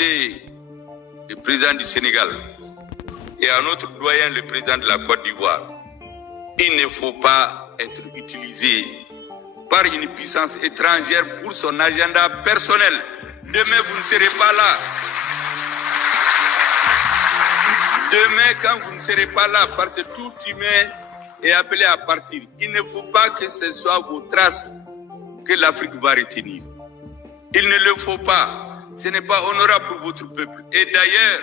le président du Sénégal et à notre doyen, le président de la Côte d'Ivoire, il ne faut pas être utilisé par une puissance étrangère pour son agenda personnel. Demain, vous ne serez pas là. Demain, quand vous ne serez pas là, parce que tout humain est appelé à partir, il ne faut pas que ce soit vos traces que l'Afrique va retenir. Il ne le faut pas. Ce n'est pas honorable pour votre peuple. Et d'ailleurs,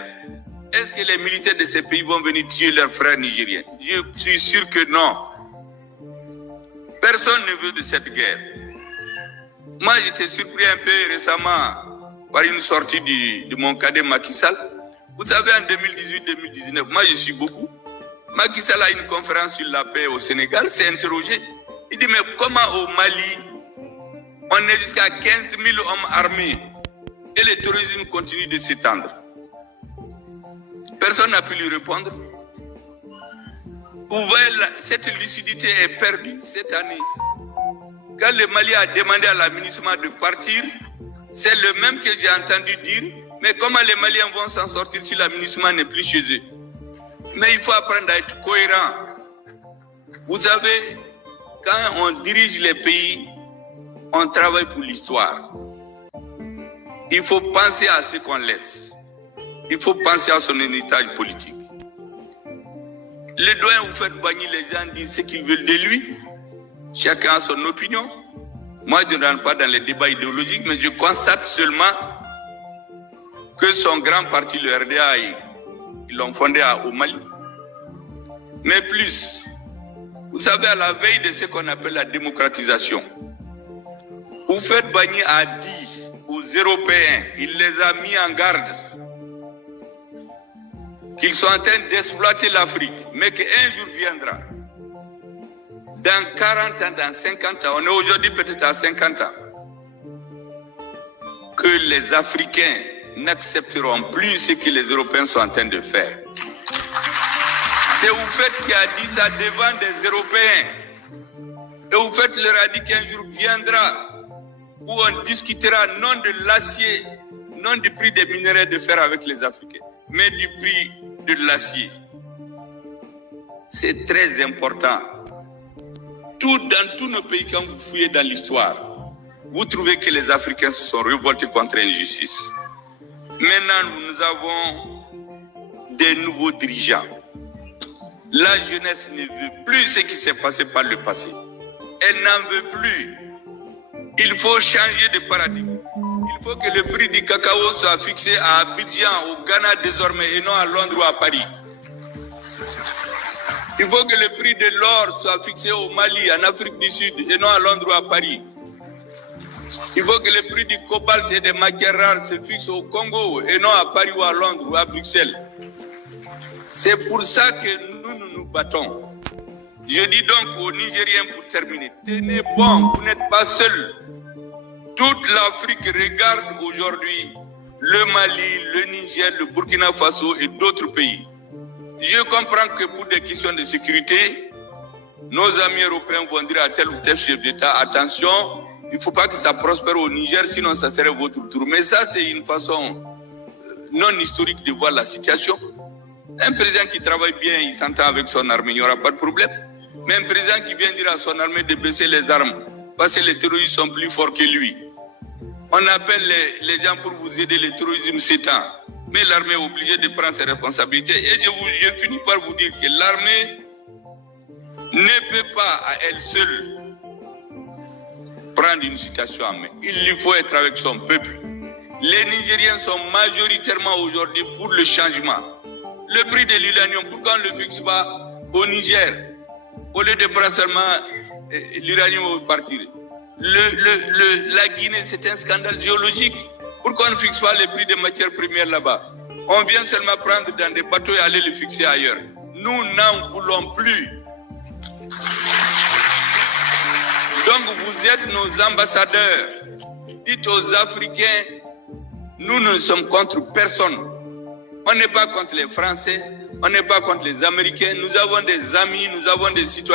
est-ce que les militaires de ces pays vont venir tuer leurs frères nigériens? Je suis sûr que non. Personne ne veut de cette guerre. Moi, j'étais surpris un peu récemment par une sortie de mon cadet Macky Sall. Vous savez, en 2018-2019, moi je suis beaucoup. Macky Sall a une conférence sur la paix au Sénégal, s'est interrogé. Il dit, mais comment au Mali, on est jusqu'à 15 000 hommes armés et le terrorisme continue de s'étendre? Personne n'a pu lui répondre. Vous voyez, cette lucidité est perdue cette année. Quand le Mali a demandé à l'administration de partir, c'est le même que j'ai entendu dire, mais comment les Maliens vont s'en sortir si l'administration n'est plus chez eux? Mais il faut apprendre à être cohérent. Vous savez, quand on dirige les pays, on travaille pour l'histoire. Il faut penser à ce qu'on laisse. Il faut penser à son héritage politique. Les doyens vous faites bagner, les gens disent ce qu'ils veulent de lui. Chacun a son opinion. Moi, je ne rentre pas dans les débats idéologiques, mais je constate seulement que son grand parti, le RDA, ils l'ont fondé au Mali. Mais plus, vous savez, à la veille de ce qu'on appelle la démocratisation, vous faites bagner à dire aux Européens, il les a mis en garde, qu'ils sont en train d'exploiter l'Afrique, mais qu'un jour viendra, dans 40 ans, dans 50 ans, on est aujourd'hui peut-être à 50 ans, que les Africains n'accepteront plus ce que les Européens sont en train de faire. C'est vous faites qui a dit ça devant des Européens. Et vous faites leur a dit qu'un jour viendra où on discutera non de l'acier, non du prix des minerais de fer avec les Africains, mais du prix de l'acier. C'est très important. Dans tous nos pays, quand vous fouillez dans l'histoire, vous trouvez que les Africains se sont révoltés contre l'injustice. Maintenant, nous avons des nouveaux dirigeants. La jeunesse ne veut plus ce qui s'est passé par le passé. Elle n'en veut plus. Il faut changer de paradigme. Il faut que le prix du cacao soit fixé à Abidjan, au Ghana désormais, et non à Londres ou à Paris. Il faut que le prix de l'or soit fixé au Mali, en Afrique du Sud, et non à Londres ou à Paris. Il faut que le prix du cobalt et des matières rares se fixe au Congo, et non à Paris ou à Londres ou à Bruxelles. C'est pour ça que nous nous battons. Je dis donc aux Nigériens pour terminer, tenez bon, vous n'êtes pas seuls. Toute l'Afrique regarde aujourd'hui le Mali, le Niger, le Burkina Faso et d'autres pays. Je comprends que pour des questions de sécurité, nos amis européens vont dire à tel ou tel chef d'État, attention, il ne faut pas que ça prospère au Niger, sinon ça serait votre tour. Mais ça, c'est une façon non historique de voir la situation. Un président qui travaille bien, il s'entend avec son armée, il n'y aura pas de problème. Mais un président qui vient dire à son armée de baisser les armes, parce que les terroristes sont plus forts que lui. On appelle les gens pour vous aider, le terrorisme s'étend. Mais l'armée est obligée de prendre ses responsabilités. Et je finis par vous dire que l'armée ne peut pas à elle seule prendre une situation en main. Il lui faut être avec son peuple. Les Nigériens sont majoritairement aujourd'hui pour le changement. Le prix de l'uranium, pourquoi on ne le fixe pas au Niger? Au lieu de prendre seulement l'uranium au partir. La Guinée, c'est un scandale géologique. Pourquoi on ne fixe pas les prix des matières premières là-bas? On vient seulement prendre dans des bateaux et aller le fixer ailleurs. Nous n'en voulons plus. Donc vous êtes nos ambassadeurs. Dites aux Africains, nous ne sommes contre personne. On n'est pas contre les Français, on n'est pas contre les Américains. Nous avons des amis, nous avons des citoyens.